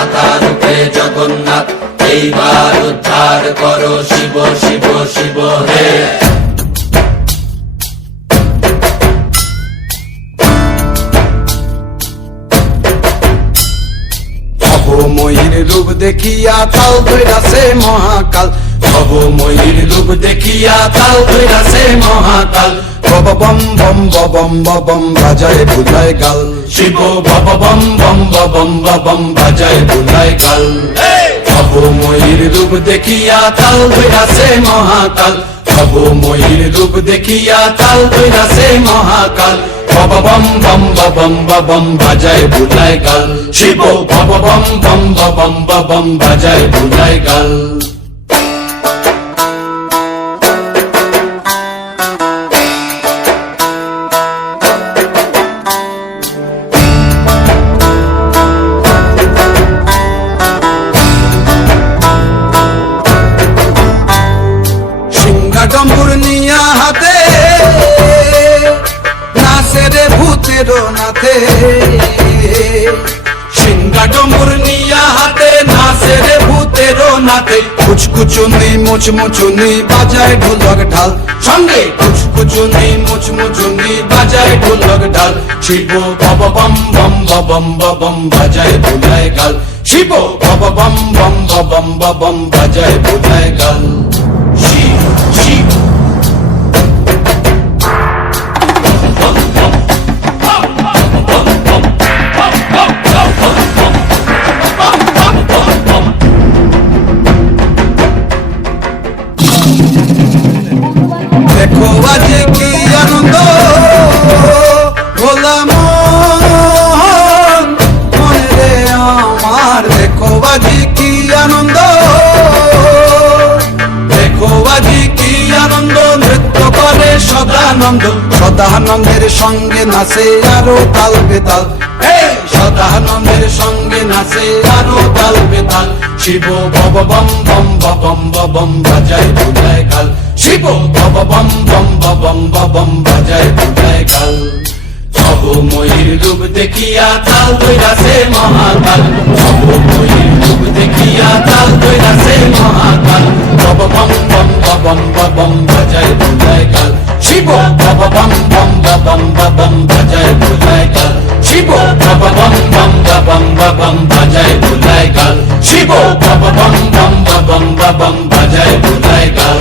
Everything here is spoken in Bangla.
মাতা রূপে জগন্নাথ, এইবার উদ্ধার করো শিব শিব শিব হে। ভবময়ীর রূপ দেখিয়া তাল ধইরাছে মহাকাল, ভবময়ীর রূপ দেখিয়া তাল ধইরাছে মহাকাল। বব বম বম বম বম বাজায় বুলায় গাল, শিব বব বম বম বম বম বাজায় বুলায় গাল। ভবময়ীর রূপ দেখিয়া তাল ধইরাছে মহাকাল, ভবময়ীর রূপ দেখিয়া তাল ধইরাছে মহাকাল। বব বম বম বম বাজায় বুলায় গাল, শিব বব বম বম বম বাজায় বুলায় গাল। ডম্বুর নিয়া হাতে নাচে রে ভূতের নাথে, সিংহা ডম্বুর নিয়া হাতে নাচে রে ভূতের নাথে। কুচকুচুনি মুচমুচুনি বাজায় ঢোলক ঢাল, সঙ্গে কুচকুচুনি মুচমুচুনি বাজায় ঢোলক ঢাল। শিব বব বম বম বাজায় বুলায় গাল, শিব বব বম বম বাজায় বুলায় গাল। শিব শিব দেখো আজে কি আনন্দ ভোলা মন মনে রে আমার, দেখো আজি কি আনন্দ, দেখো আজি কি আনন্দ, নৃত্য করে সদানন্দ, সদানন্দের সঙ্গে নাচে আরো তাল বেতাল, সদানন্দের সঙ্গে নাচে আরো তাল বেতাল। শিব বব বম বম বাজায় বুলায় গাল, শিব বব বম বম বাজায় বুলায় গাল। ভবময়ীর রূপ দেখিয়া তাল ধইরাছে মহাকাল, ভবময়ীর রূপ দেখিয়া তাল ধইরাছে মহাকাল। বব বম বম বাজায় বুলায় গাল, শিব বব বম বম বাজায় বুলায় গাল, শিব বব বম বম বাজায় বুলায় গাল, শিব বব বম বম বাজায় বুলায় গাল।